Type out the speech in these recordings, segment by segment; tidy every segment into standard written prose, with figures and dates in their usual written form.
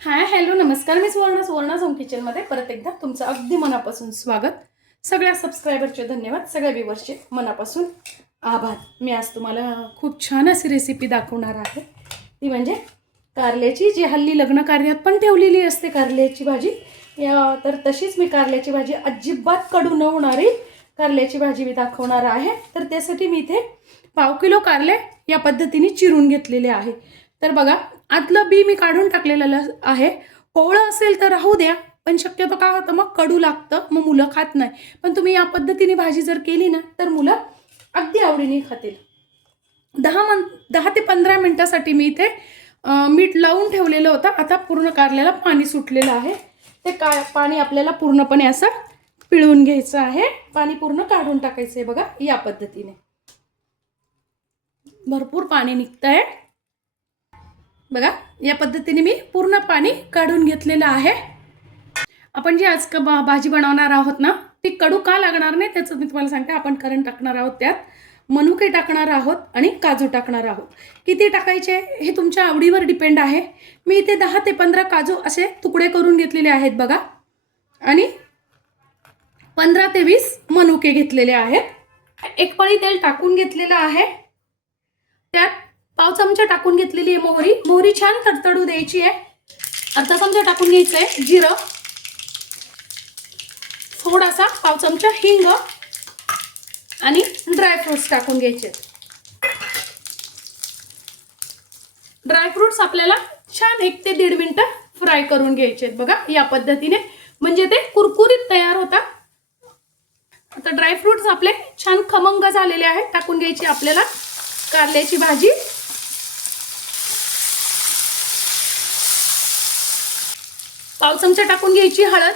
Hi hello नमस्कार, मी Suvarna home किचनमध्ये परत एकदा तुमचं अगदी मनापासून स्वागत. सगळ्या सबस्क्रायबरचे धन्यवाद, सगळ्या व्ह्यूअर्सचे मनापासून आभार. मी आज तुम्हाला खूप छान अशी रेसिपी दाखवणार आहे. ती म्हणजे कारल्याची, जी हल्ली लग्न कार्यात पण ठेवलेली असते कारल्याची भाजी. तर तशीच मी कारल्याची भाजी अजिबात कडू न होणारी कारल्याची भाजी मी दाखवणार आहे. तर त्यासाठी मी इथे 1/2 किलो कारले या पद्धतीने चिरून घेतलेले आहे. तर बघा, आतलं बी मी काढून टाकलेलं आहे. कोवळं असेल तर राहू द्या, पण शक्यतो काय होतं मग कडू लागतं, मग मुलं खात नाही. पण तुम्ही या पद्धतीने भाजी जर केली ना तर मुलं अगदी आवडीने खातील. 10 ते 15 मिनिटासाठी मी इथे मीठ लावून ठेवलेलं होतं. आता पूर्ण कारल्याला पाणी सुटलेलं आहे. ते पाणी आपल्याला पूर्णपणे असं पिळून घ्यायचं आहे. पाणी पूर्ण काढून टाकायचं आहे. बघा, या पद्धतीने भरपूर पाणी निघतंय. बघा, या पद्धतीने मी पूर्ण पाणी काढून घेतलेलं आहे. आपण जी आज भाजी बनवणार आहोत ना, ती कडू का लागणार नाही त्याचं मी तुम्हाला सांगते. आपण करण टाकणार आहोत, त्यात मनुके टाकणार आहोत आणि काजू टाकणार आहोत. किती टाकायचे हे तुमच्या आवडीवर डिपेंड आहे. मी इथे 10 ते 15 काजू असे तुकडे करून घेतलेले आहेत बघा, आणि 15 ते 20 मनुके घेतलेले आहेत. एक पळी तेल टाकून घेतलेलं आहे. त्यात 1/2 चमचा टाकून घेतलेली आहे मोहरी. मोहरी छान तडतडू द्यायची आहे. अर्धा चमचा टाकून घ्यायचं आहे जिरं, थोडासा 1/2 चमचा हिंग आणि ड्रायफ्रुट्स टाकून घ्यायचे. ड्रायफ्रुट्स आपल्याला छान 1 ते 1.5 मिनिटं फ्राय करून घ्यायचे बघा, या पद्धतीने, म्हणजे ते कुरकुरीत तयार होतात. आता ड्रायफ्रुट्स आपले छान खमंग झालेले आहेत. टाकून घ्यायची आपल्याला कारल्याची भाजी. 1/2 चमचा टाकून घ्यायची हळद.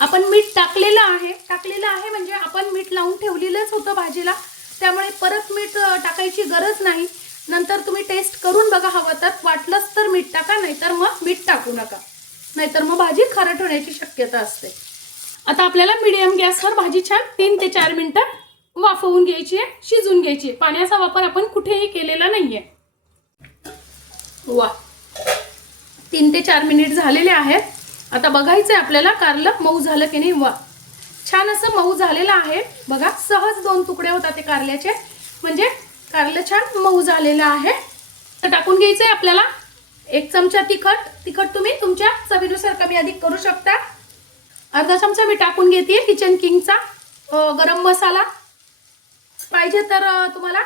आपण मीठ टाकलेलं आहे म्हणजे आपण मीठ लावून ठेवलेलंच होतं भाजीला, त्यामुळे परत मीठ टाकायची गरज नाही. नंतर तुम्ही टेस्ट करून बघा, हवं तर वाटलंच तर मीठ टाका, नाहीतर मग मीठ टाकू नका, नाहीतर मग भाजी खारट होण्याची शक्यता असते. आता आपल्याला मीडियम गॅसवर भाजी छान 3 ते 4 मिनिटं वाफवून घ्यायची आहे, शिजून घ्यायची आहे. पाण्याचा वापर आपण कुठेही केलेला नाहीये. वा, 3 ते 4 मिनिट झालेले आहेत. आता बघायचं आहे आपल्याला कारलं मऊ झालं की नाही. वा, छान असं मऊ झालेलं आहे बघा. सहज 2 तुकडे होतात ते कारल्याचे, म्हणजे कारलं छान मऊ झालेलं आहे. तर टाकून घ्यायचं आहे आपल्याला 1 चमचा तिखट तुम्ही तुमच्या चवीनुसार कमी अधिक करू शकता. अर्धा चमचा मी टाकून घेते किचन किंगचा गरम मसाला. पाहिजे तर तुम्हाला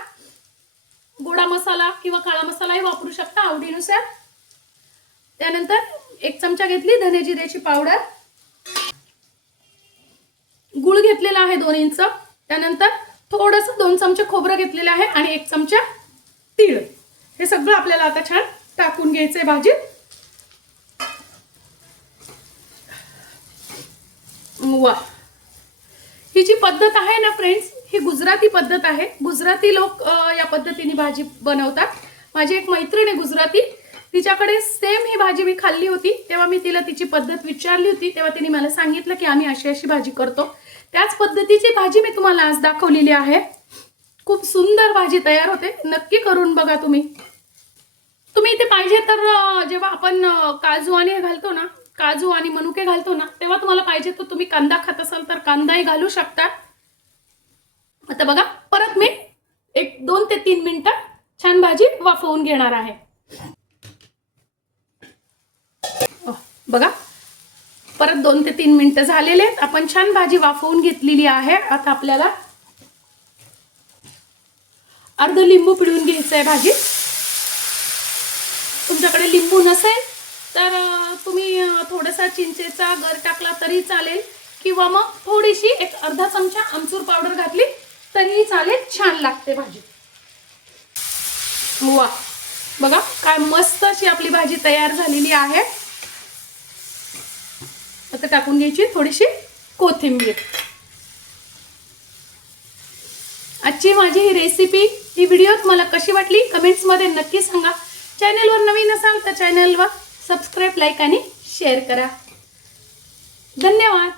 गोडा मसाला किंवा काळा मसालाही वापरू शकता आवडीनुसार. त्यानंतर 1 चमचा घेतली धने जिऱ्याची पावडर. गूळ घेतलेला आहे 2 इंच. त्यानंतर थोडंसं 2 चमचे खोबरं घेतलेलं आहे आणि 1 चमचा तीळ. हे सगळं आपल्याला आता छान टाकून घ्यायचंय भाजीत. वा, ही जी पद्धत आहे ना फ्रेंड्स, ही गुजराती पद्धत आहे. गुजराती लोक या पद्धतीने भाजी बनवतात. माझी एक मैत्रीण आहे गुजराती, तिच्याकडे सेम ही भाजी मी खाल्ली होती. तेव्हा मी तिला तिची पद्धत विचारली होती, तेव्हा तिने मला सांगितलं की आम्ही अशी अशी भाजी करतो. त्याच पद्धतीची भाजी मी तुम्हाला आज दाखवलेली आहे. खूप सुंदर भाजी तयार होते. नक्की करून बघा तुम्ही. इथे पाहिजे तर जेव्हा आपण काजू आणि घालतो ना, काजू आणि मनुके घालतो ना, तेव्हा तुम्हाला पाहिजे तर तुम्ही कांदा खात असाल तर कांदाही घालू शकता. आता बघा, परत मी 2 ते 3 मिनिटं छान भाजी वाफवून घेणार आहे. बघा, परत 2 ते 3 मिनिटं झालेले आहेत. आपण छान भाजी वाफवून घेतलेली आहे. आता आपल्याला अर्ध लिंबू पिळून घ्यायचं आहे भाजी. तुमच्याकडे लिंबू नसेल तर तुम्ही थोडासा चिंचेचा गर टाकला तरी चालेल, किंवा मग थोडीशी अर्धा चमचा आमचूर पावडर घातली तरीही चालेल. छान लागते भाजी. वा, बघा काय मस्त अशी आपली भाजी तयार झालेली आहे. आता टाकून घ्यायची थोडीशी कोथिंबीर. आजची माझी ही रेसिपी, ही व्हिडिओ तुम्हाला कशी वाटली कमेंट्समध्ये नक्की सांगा. चॅनलवर नवीन असाल तर चॅनलवर सबस्क्राईब, लाईक आणि शेअर करा. धन्यवाद.